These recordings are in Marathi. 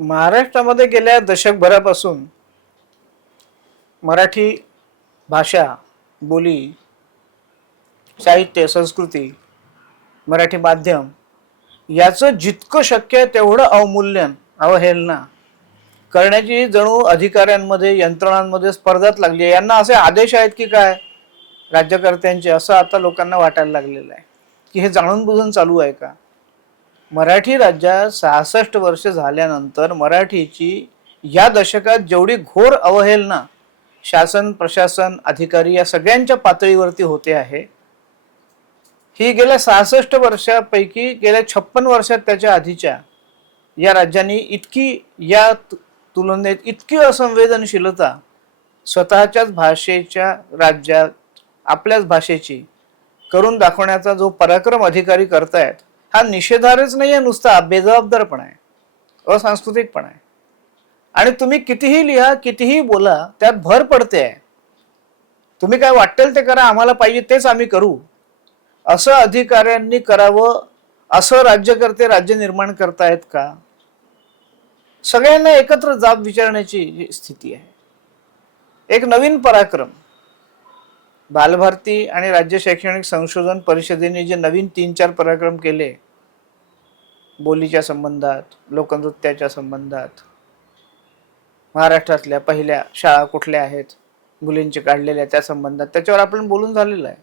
महाराष्ट्रामध्ये गेल्या दशकभरापासून मराठी भाषा, बोली, साहित्य, संस्कृती, मराठी माध्यम याचं जितकं शक्य आहे तेवढं अवमूल्यन, अवहेलना करण्याची जणू अधिकाऱ्यांमध्ये, यंत्रणांमध्ये स्पर्धाच लागली आहे. यांना असे आदेश आहेत की काय राज्यकर्त्यांचे, असं आता लोकांना वाटायला लागलेलं आहे की हे जाणून बुजून चालू आहे का. मराठी राज्यात 66 वर्ष झाल्यानंतर मराठीची या दशकात जेवढी घोर अवहेलना शासन, प्रशासन, अधिकारी या सगळ्यांच्या पातळीवरती होते आहे, ही गेल्या 66 वर्षापैकी गेल्या 56 वर्षात त्याच्या आधीच्या या राज्यांनी इतकी, या तुलनेत इतकी असंवेदनशीलता स्वतःच्याच भाषेच्या राज्यात आपल्याच भाषेची करून दाखवण्याचा जो पराक्रम अधिकारी करतायत, हा निषेधार्हच नाही आहे, नुसता बेजबाबदारपणा आहे, असांस्कृतिकपणा आहे. आणि तुम्ही कितीही लिहा, कितीही बोला, त्यात भर पडते आहे. तुम्ही काय वाटेल ते करा, आम्हाला पाहिजे तेच आम्ही करू, असं अधिकाऱ्यांनी करावं, असं राज्यकर्ते राज्य निर्माण करतायत का. सगळ्यांना एकत्र जाब विचारण्याची स्थिती आहे. एक नवीन पराक्रम बालभारती आणि राज्य शैक्षणिक संशोधन परिषदेने जे नवीन 3-4 पराक्रम केले, बोलीच्या संबंधात, लोकनृत्याच्या संबंधात, महाराष्ट्रातल्या पहिल्या शाळा कुठल्या आहेत, मुलींचे काढलेल्या त्या संबंधात, त्याच्यावर आपण बोलून झालेलं आहे.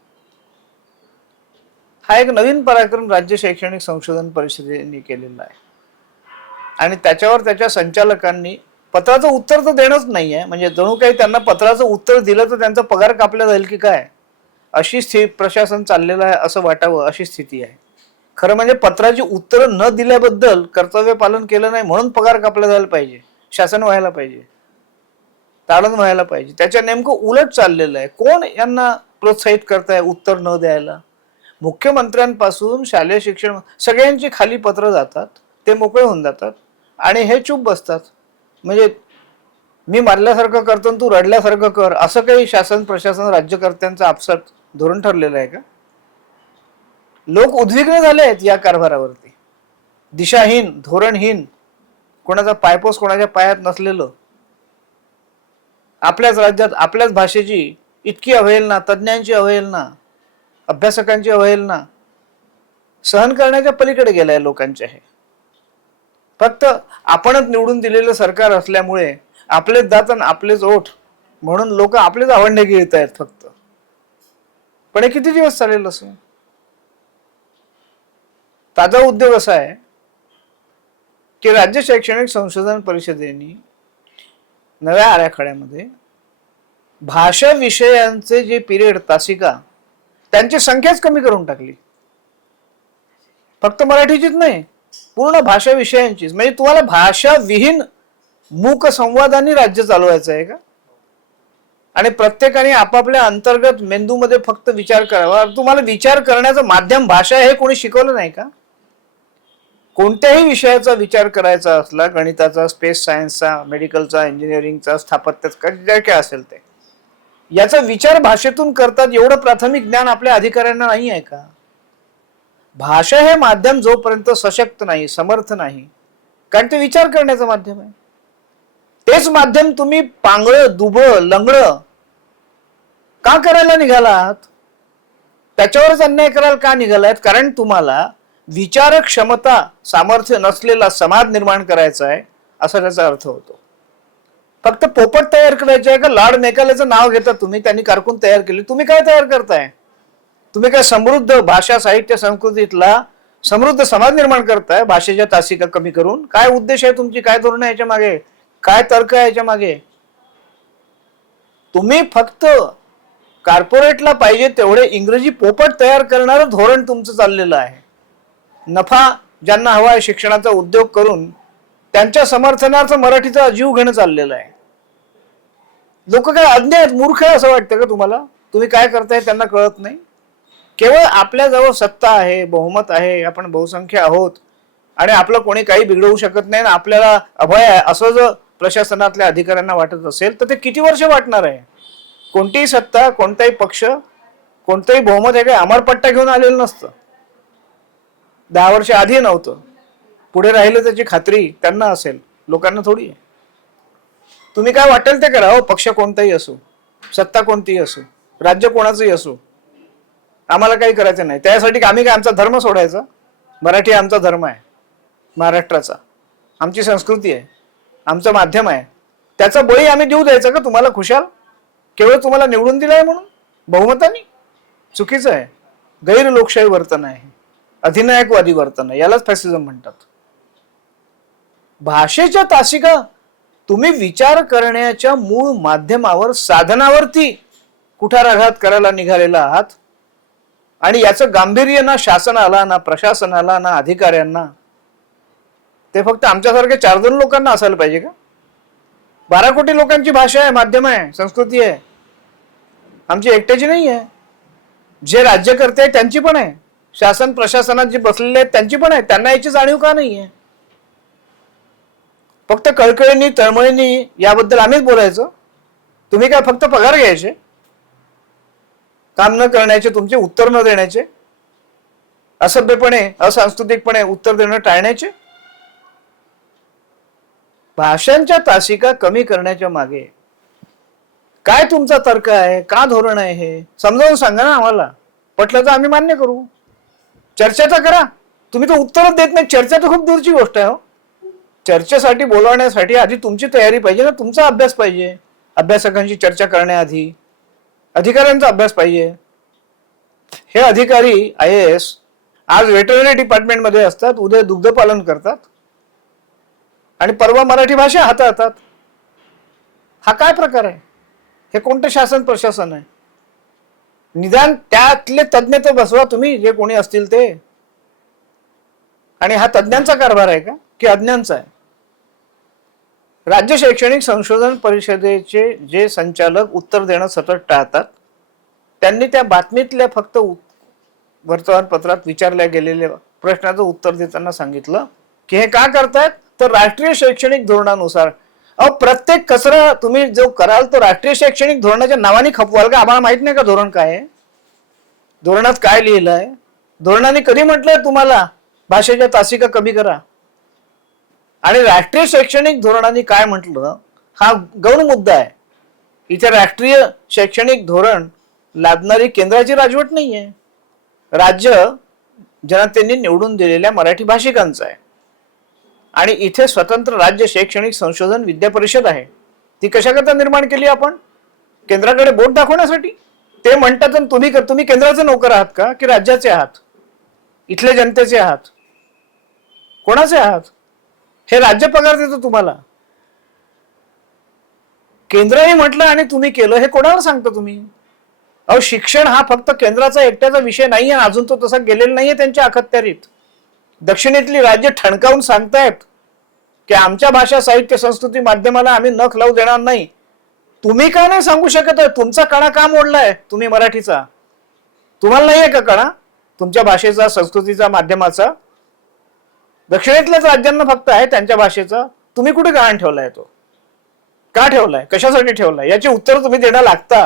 हा एक नवीन पराक्रम राज्य शैक्षणिक संशोधन परिषदेने केलेला आहे. आणि त्याच्यावर त्याच्या संचालकांनी पत्राचं उत्तर तर देणंच नाही आहे, म्हणजे जणू काही त्यांना पत्राचं उत्तर दिलं तर त्यांचा पगार कापला जाईल की काय, अशी स्थिती प्रशासन चाललेलं आहे असं वाटावं, अशी स्थिती आहे. खरं म्हणजे पत्राची उत्तरं न दिल्याबद्दल कर्तव्य पालन केलं नाही म्हणून पगार कापला जायला पाहिजे, शासन व्हायला पाहिजे, ताडण व्हायला पाहिजे. त्याच्या नेमकं उलट चाललेलं आहे. कोण यांना प्रोत्साहित करताय उत्तर न द्यायला. मुख्यमंत्र्यांपासून शालेय शिक्षण सगळ्यांची खाली पत्र जातात, ते मोकळे होऊन जातात आणि हे चूप बसतात. म्हणजे मी मारल्यासारखं करतो तू रडल्यासारखं कर, असं काही शासन, प्रशासन, राज्यकर्त्यांचं आपसात धोरण ठरलेलं आहे का. लोक उद्विग्न झाले आहेत या कारभारावरती. दिशाहीन, धोरणहीन, कोणाचा पायपोस कोणाच्या पायात नसलेलं, आपल्याच राज्यात आपल्याच भाषेची इतकी अवहेलना, तज्ज्ञांची अवहेलना, अभ्यासकांची अवहेलना सहन करण्याच्या पलीकडे गेलाय लोकांच्या. हे फक्त आपणच निवडून दिलेलं सरकार असल्यामुळे आपलेच दात आणि आपलेच ओठ म्हणून लोक आपलेच आवडणे गिळत आहेत फक्त. पण हे किती दिवस चालेल असं. ताजा उद्योग असा आहे की राज्य शैक्षणिक संशोधन परिषदेने नव्या आराखड्यामध्ये भाषा विषयांचे जे पिरियड, तासिका, त्यांची संख्याच कमी करून टाकली. फक्त मराठीचीच नाही, पूर्ण भाषा विषयांचीच. म्हणजे तुम्हाला भाषा विहीन मूक संवादाने राज्य चालवायचं आहे का. आणि प्रत्येकाने आपापल्या अंतर्गत मेंदूमध्ये फक्त विचार करावा. तुम्हाला विचार करण्याचं माध्यम भाषा हे कोणी शिकवलं नाही का. कोणत्याही विषयाचा विचार करायचा असला, गणिताचा, स्पेस सायन्सचा, मेडिकलचा, इंजिनिअरिंगचा, स्थापत्याचा, जे काय असेल ते, याचा विचार भाषेतून करतात. एवढं प्राथमिक ज्ञान आपल्या अधिकाऱ्यांना नाही आहे का. भाषा हे माध्यम जोपर्यंत सशक्त नाही, समर्थ नाही, कारण ते विचार करण्याचं माध्यम आहे, तेच माध्यम तुम्ही पांगळं, दुबळं, लंगडं का करायला निघालात. त्याच्यावरच अन्याय करायला का निघालात. कारण तुम्हाला विचार क्षमता, सामर्थ्य नसलेला समाज निर्माण करायचा आहे, असा त्याचा अर्थ होतो. फक्त पोपट तयार करायचे आहे का. लॉर्ड मेकालेचं नाव घेता तुम्ही, त्यांनी कारकून तयार केले. तुम्ही काय तयार करताय. तुम्ही काय समृद्ध भाषा, साहित्य, संस्कृतीतला समृद्ध समाज निर्माण करताय भाषेच्या तासिका कमी करून. काय उद्देश आहे तुमची, काय धोरण आहे याच्या मागे, काय तर्क आहे याच्या मागे. तुम्ही फक्त कॉर्पोरेटला पाहिजे तेवढे इंग्रजी पोपट तयार करणारं धोरण तुमचं चाललेलं आहे. नफा ज्यांना हवा आहे शिक्षणाचा उद्योग करून त्यांच्या समर्थनार्थ मराठीचा जीव घेणं चाललेलं आहे. लोक काय अज्ञ आहेत, मूर्ख आहे असं वाटतं का तुम्हाला. तुम्ही काय करताय त्यांना कळत नाही. केवळ आपल्याजवळ सत्ता आहे, बहुमत आहे, आपण बहुसंख्य आहोत आणि आपलं कोणी काही बिघडवू शकत नाही, आपल्याला अभय आहे असं जर प्रशासनातल्या अधिकाऱ्यांना वाटत असेल तर ते किती वर्ष वाटणार आहे. कोणतीही सत्ता, कोणताही पक्ष, कोणतंही बहुमत हे काही अमरपट्टा घेऊन आलेलं नसतं. 10 वर्ष आधी नव्हतं, पुढे राहिलं त्याची खात्री त्यांना असेल. लोकांना थोडी आहे. तुम्ही काय वाटेल ते करा हो, पक्ष कोणताही असो, सत्ता कोणतीही असो, राज्य कोणाचंही असो, आम्हाला काही करायचं नाही. त्यासाठी आम्ही काय आमचा धर्म सोडायचा? मराठी आमचा धर्म आहे, महाराष्ट्राचा, आमची संस्कृती आहे, आमचं माध्यम आहे, त्याचा बळी आम्ही देऊ द्यायचा का तुम्हाला खुशाल? केवळ तुम्हाला निवडून दिलाय म्हणून बहुमताने? चुकीचं आहे. गैर लोकशाही वर्तन आहे, अधिनायकवादी वर्तन आहे, यालाच फॅसिझम म्हणतात. भाषेच्या तासिका तुम्ही विचार करण्याच्या मूळ माध्यमावर, साधनावरती कुठाराघात करायला निघालेला आहात. आणि याचं गांभीर्य ना शासनाला, ना प्रशासनाला, ना अधिकाऱ्यांना. ते फक्त आमच्यासारख्या 4-2 लोकांना असायला पाहिजे का? 12 कोटी लोकांची भाषा आहे, माध्यम आहे, संस्कृती आहे, आमची एकट्याची नाही आहे. जे राज्यकर्ते आहेत त्यांची पण आहे, शासन प्रशासनात जे बसलेले आहेत त्यांची पण आहे. त्यांना याची जाणीव का नाहीये? फक्त कळकळीनी तळमळीनी याबद्दल आम्हीच बोलायचं? तुम्ही काय फक्त पगार घ्यायचे, काम न करण्याचे, तुमचे उत्तर न देण्याचे, असभ्यपणे असांस्कृतिकपणे उत्तर देणं टाळण्याचे? भाषांच्या तासिका कमी करण्याच्या मागे काय तुमचा तर्क आहे? का धोरण आहे? हे समजावून सांगा ना आम्हाला. पटलं तर आम्ही मान्य करू. चर्चा तर करा. तुम्ही तर उत्तरच देत नाही. चर्चा तर खूप दूरची गोष्ट आहे हो. चर्चेसाठी बोलवण्यासाठी आधी तुमची तयारी पाहिजे ना, तुमचा अभ्यास पाहिजे. अभ्यासकांची चर्चा करण्याआधी अधिकाऱ्यांचा अभ्यास पाहिजे. हे अधिकारी IAS आज वेटरनरी डिपार्टमेंटमध्ये असतात, उद्या दुग्धपालन करतात आणि परवा मराठी भाषा हाताळतात. हा काय प्रकार आहे? हे कोणतं शासन प्रशासन आहे? निदान त्यातले तज्ज्ञ तर बसवा तुम्ही, जे कोणी असतील ते. आणि हा तज्ज्ञांचा कारभार आहे का की अज्ञांचा आहे? राज्य शैक्षणिक संशोधन परिषदेचे जे संचालक उत्तर देणं सतत टाळतात, त्यांनी त्या बातमीतल्या फक्त वर्तमानपत्रात विचारल्या गेलेल्या प्रश्नाचं उत्तर देताना सांगितलं की हे का करतायत? तर राष्ट्रीय शैक्षणिक धोरणानुसार. प्रत्येक कचरा तुम्ही जो कराल तो राष्ट्रीय शैक्षणिक धोरणाच्या नावाने खपवाल का? आम्हाला माहित नाही का धोरण काय आहे? धोरणात काय लिहिलंय? धोरणाने कधी म्हटलंय तुम्हाला भाषेच्या तासिका कमी करा? आणि राष्ट्रीय शैक्षणिक धोरणाने काय म्हटलं हा गौण मुद्दा आहे. इथे राष्ट्रीय शैक्षणिक धोरण लादणारी केंद्राची राजवट नाहीये, राज्य जनतेने निवडून दिलेल्या मराठी भाषिकांचं आहे. आणि इथे स्वतंत्र राज्य शैक्षणिक संशोधन विद्या परिषद आहे. ती कशाकरता निर्माण केली आपण? केंद्राकडे बोट दाखवण्यासाठी. ते म्हणतात तुम्ही केंद्राचे नोकर आहात का की राज्याचे आहात? इथल्या जनतेचे आहात? कोणाचे आहात? हे राज्य पगार देतो तुम्हाला. केंद्रही म्हटलं आणि तुम्ही केलं, हे कोणाला सांगता तुम्ही? शिक्षण हा फक्त केंद्राचा एकट्याचा विषय नाहीये. अजून तो तसा गेलेला नाहीये त्यांच्या अखत्यारीत. दक्षिणेतली राज्य ठणकावून सांगतायत की आमच्या भाषा साहित्य संस्कृती माध्यमाला आम्ही नख लावू देणार नाही. तुम्ही का नाही सांगू शकत? तुमचा कणा का मोडलाय तुम्ही मराठीचा? तुम्हाला नाहीये का कणा तुमच्या भाषेचा, संस्कृतीचा, माध्यमाचा? दक्षिणेतल्याच राज्यांना फक्त आहे त्यांच्या भाषेचा. तुम्ही कुठे गहाण ठेवलाय? तो का ठेवलाय? कशासाठी ठेवलाय? याची उत्तर तुम्ही देणं लागता.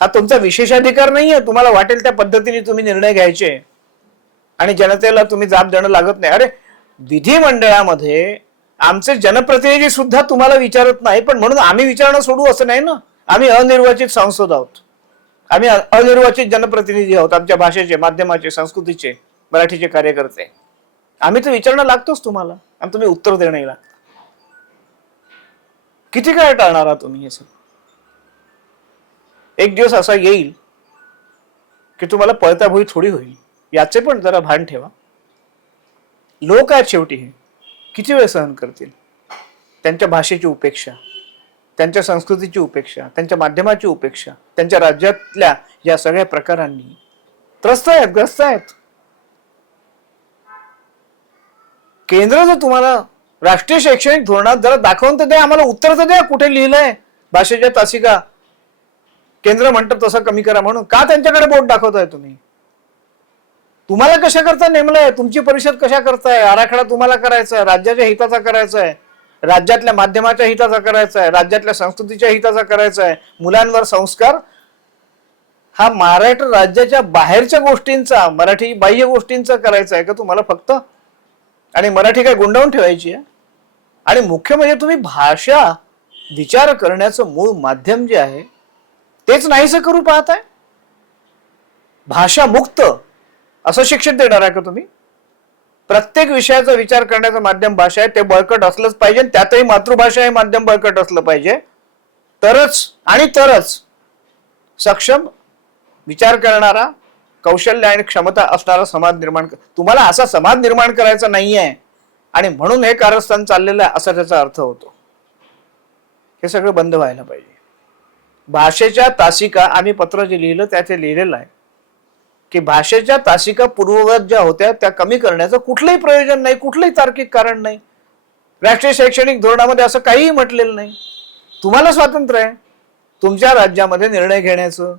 हा तुमचा विशेषाधिकार नाहीये. तुम्हाला वाटेल त्या पद्धतीने तुम्ही निर्णय घ्यायचे आणि जनतेला तुम्ही जाब देणं लागत नाही. अरे विधिमंडळामध्ये आमचे जनप्रतिनिधी सुद्धा तुम्हाला विचारत नाही, पण म्हणून आम्ही विचारणं सोडू असं नाही ना. आम्ही अनिर्वाचित संसद आहोत, आम्ही अनिर्वाचित जनप्रतिनिधी आहोत. आमच्या भाषेचे, माध्यमाचे, संस्कृतीचे, मराठीचे कार्यकर्ते. आम्ही तर विचारणं लागतोच तुम्हाला आणि तुम्ही उत्तर देणं लागतं. किती काळ टाळणार आहात तुम्ही हे सगळं? एक दिवस असा येईल की तुम्हाला पळता भुई थोडी होईल. याचे पण जरा भान ठेवा. लोक आहेत शेवटी, हे किती वेळ सहन करतील? त्यांच्या भाषेची उपेक्षा, त्यांच्या संस्कृतीची उपेक्षा, त्यांच्या माध्यमाची उपेक्षा, त्यांच्या राज्यातल्या या सगळ्या प्रकारांनी त्रस्त आहेत, ग्रस्त आहेत. केंद्र जर तुम्हाला राष्ट्रीय शैक्षणिक धोरणात जरा दाखवून तर द्या, आम्हाला उत्तर तर द्या. कुठे लिहिलंय भाषेच्या तासिका केंद्र म्हणतात तसं कमी करा म्हणून? का त्यांच्याकडे बोट दाखवताय तुम्ही? तुम्हाला कशा करता नेमलंय? तुमची परिषद कशा करताय? आराखडा तुम्हाला करायचा आहे, राज्याच्या हिताचा करायचा आहे, राज्यातल्या माध्यमाच्या हिताचा करायचा आहे, राज्यातल्या संस्कृतीच्या हिताचा करायचा आहे. मुलांवर संस्कार हा महाराष्ट्र राज्याच्या बाहेरच्या गोष्टींचा, मराठी बाह्य गोष्टींचा करायचा आहे का तुम्हाला फक्त? आणि मराठी काय गुंडावून ठेवायची आहे? आणि मुख्य म्हणजे तुम्ही भाषा विचार करण्याचं मूळ माध्यम जे आहे तेच नाहीसं करू पाहताय. भाषा मुक्त असं शिक्षण देणार आहे का तुम्ही? प्रत्येक विषयाचा विचार करण्याचं माध्यम भाषा आहे, ते बळकट असलंच पाहिजे. त्यातही मातृभाषा हे माध्यम बळकट असलं पाहिजे. तरच सक्षम विचार करणारा, कौशल्य आणि क्षमता असणारा समाज निर्माण तुम्हाला असा समाज निर्माण करायचा नाहीये आणि म्हणून हे कारस्थान चाललेलं आहे असा त्याचा अर्थ होतो. हे सगळं बंद व्हायला पाहिजे. भाषेच्या तासिका आम्ही पत्र जे लिहिलं त्यात लिहिलेलं आहे की भाषेच्या तासिका पूर्ववत ज्या होत्या त्या कमी करण्याचं कुठलंही प्रयोजन नाही, कुठलंही तार्किक कारण नाही. राष्ट्रीय शैक्षणिक धोरणामध्ये असं काहीही म्हटलेलं नाही. तुम्हाला स्वातंत्र्य आहे तुमच्या राज्यामध्ये निर्णय घेण्याचं.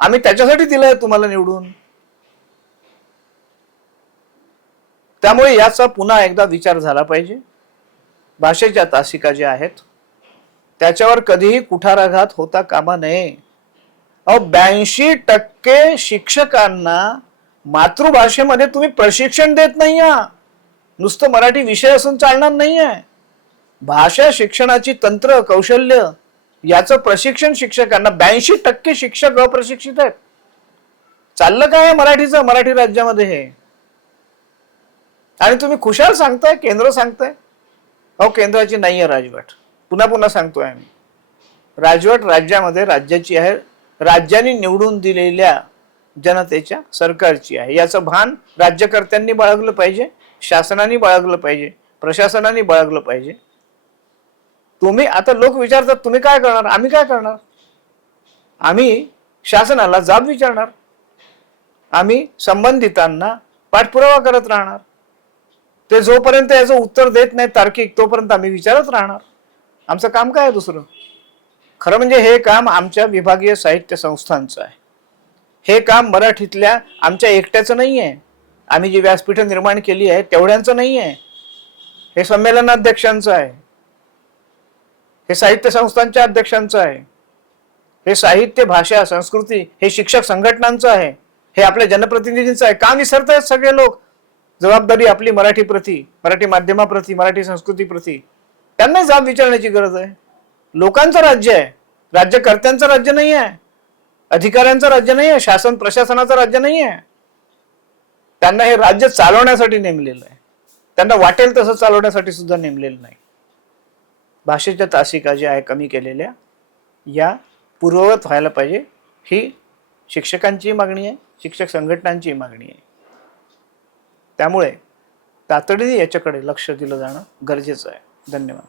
आम्ही त्याच्यासाठी दिलंय तुम्हाला निवडून. त्यामुळे याचा पुन्हा एकदा विचार झाला पाहिजे. भाषेच्या तासिका ज्या आहेत त्याच्यावर कधीही कुठाराघात होता कामा नये. 82% शिक्षकांना मातृभाषेमध्ये तुम्ही प्रशिक्षण देत नाही आहात. नुसतं मराठी विषय असून चालणार नाहीये. भाषा शिक्षणाची तंत्र कौशल्य याचं प्रशिक्षण शिक्षकांना 82% शिक्षक अप्रशिक्षित आहेत. चाललं काय आहे मराठीचं मराठी राज्यामध्ये हे? आणि तुम्ही खुशाल सांगताय केंद्र सांगताय. केंद्राची नाहीये राजवट. पुन्हा पुन्हा सांगतोय आम्ही, राजवट राज्यामध्ये राज्याची आहे, राज्याने निवडून दिलेल्या जनतेच्या सरकारची आहे. याचं भान राज्यकर्त्यांनी बाळगलं पाहिजे, शासनाने बाळगलं पाहिजे, प्रशासनाने बाळगलं पाहिजे. तुम्ही आता लोक विचारतात तुम्ही काय करणार? आम्ही काय करणार? आम्ही शासनाला जाब विचारणार, आम्ही संबंधितांना पाठपुरावा करत राहणार. ते जोपर्यंत याचं उत्तर देत नाही तार्किक तोपर्यंत आम्ही विचारत राहणार. आमचं काम काय आहे दुसरं? खरं म्हणजे हे काम आमच्या विभागीय साहित्य संस्थांचं आहे. हे काम मराठीतल्या आमच्या एकट्याचं नाही आहे. आम्ही जी व्यासपीठं निर्माण केली आहे तेवढ्यांचं नाही आहे. हे संमेलनाध्यक्षांचं आहे, हे साहित्य संस्थांच्या अध्यक्षांचं आहे, हे साहित्य भाषा संस्कृती हे शिक्षक संघटनांचं आहे, हे आपल्या जनप्रतिनिधींचं आहे. का विसरतायत सगळे लोक? जबाबदारी आपली मराठी प्रती, मराठी माध्यमाप्रती, मराठी संस्कृती प्रती त्यांना जाब विचारण्याची गरज आहे. लोकांचं राज्य आहे, राज्यकर्त्यांचं राज्य नाही आहे, अधिकाऱ्यांचं राज्य नाही आहे, शासन प्रशासनाचं राज्य नाही आहे. त्यांना हे राज्य चालवण्यासाठी नेमलेलं आहे, त्यांना वाटेल तसं चालवण्यासाठी सुद्धा नेमलेलं नाही. भाषेच्या तासिका ज्या आहे कमी केलेल्या या पूर्ववत व्हायला पाहिजे. ही शिक्षकांची मागणी आहे, शिक्षक संघटनांची मागणी आहे. त्यामुळे तातडीने याच्याकडे लक्ष दिलं जाणं गरजेचं आहे. धन्यवाद.